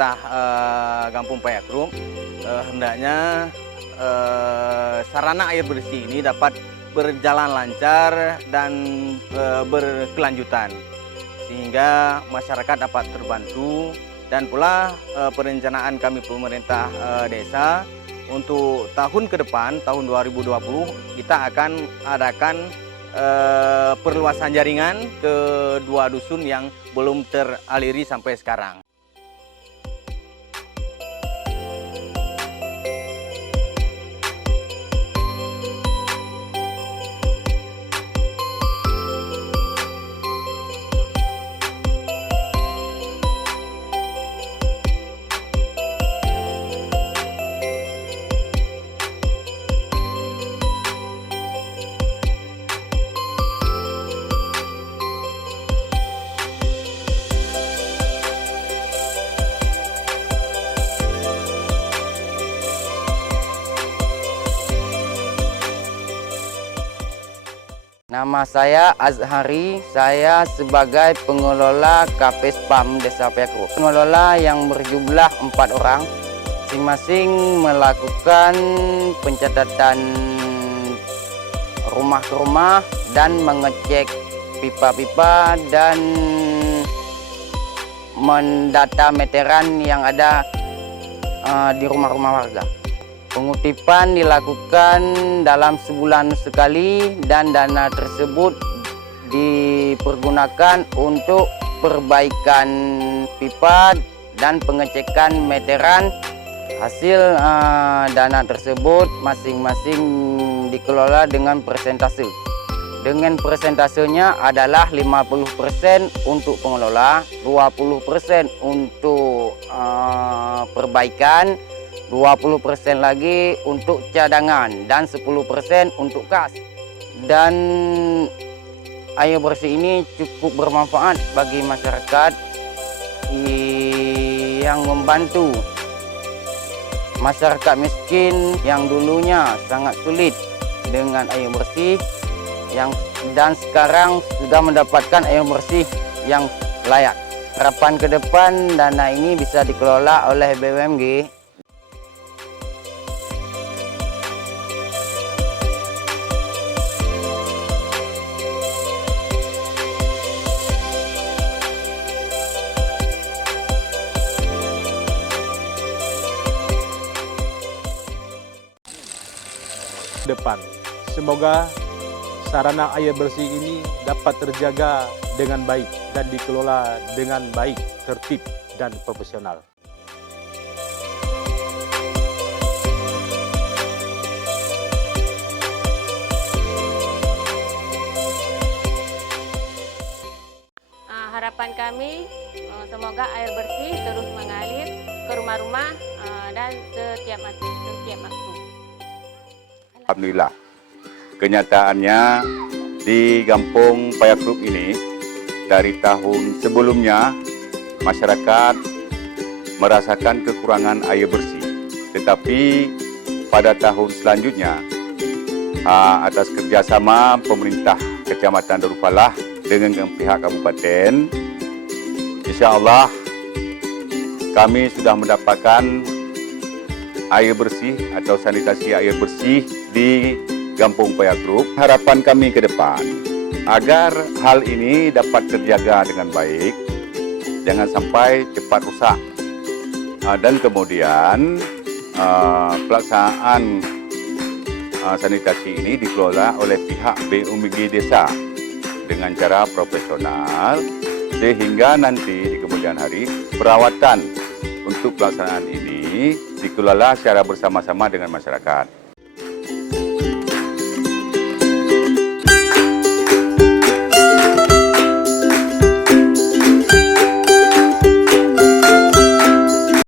pemerintah Kampung Payakrum, hendaknya sarana air bersih ini dapat berjalan lancar dan berkelanjutan, sehingga masyarakat dapat terbantu. Dan pula perencanaan kami pemerintah desa untuk tahun ke depan, tahun 2020, kita akan adakan perluasan jaringan ke 2 dusun yang belum teraliri sampai sekarang. Nama saya Azhari, saya sebagai pengelola KP-SPAM Desa Payakrum. Pengelola yang berjumlah 4 orang, masing-masing melakukan pencatatan rumah ke rumah dan mengecek pipa-pipa dan mendata meteran yang ada di rumah-rumah warga. Pengutipan dilakukan dalam sebulan sekali dan dana tersebut dipergunakan untuk perbaikan pipa dan pengecekan meteran. Hasil dana tersebut masing-masing dikelola dengan persentase. Dengan persentasenya adalah 50% untuk pengelola, 20% untuk perbaikan, 20% lagi untuk cadangan, dan 10% untuk kas. Dan air bersih ini cukup bermanfaat bagi masyarakat yang membantu masyarakat miskin yang dulunya sangat sulit dengan air bersih dan sekarang sudah mendapatkan air bersih yang layak. Harapan ke depan, dana ini bisa dikelola oleh BUMG. Depan. Semoga sarana air bersih ini dapat terjaga dengan baik dan dikelola dengan baik, tertib, dan profesional. Harapan kami semoga air bersih terus mengalir ke rumah-rumah dan setiap waktu. Alhamdulillah, kenyataannya di Kampung Payakrum ini dari tahun sebelumnya masyarakat merasakan kekurangan air bersih. Tetapi pada tahun selanjutnya atas kerjasama pemerintah Kecamatan Darussalam dengan pihak kabupaten, insya Allah kami sudah mendapatkan air bersih atau sanitasi air bersih di Kampung Payakrum. Harapan kami ke depan agar hal ini dapat terjaga dengan baik, jangan sampai cepat rusak, dan kemudian pelaksanaan sanitasi ini dikelola oleh pihak BUMG Desa dengan cara profesional, sehingga nanti di kemudian hari perawatan untuk pelaksanaan ini dikelola secara bersama-sama dengan masyarakat.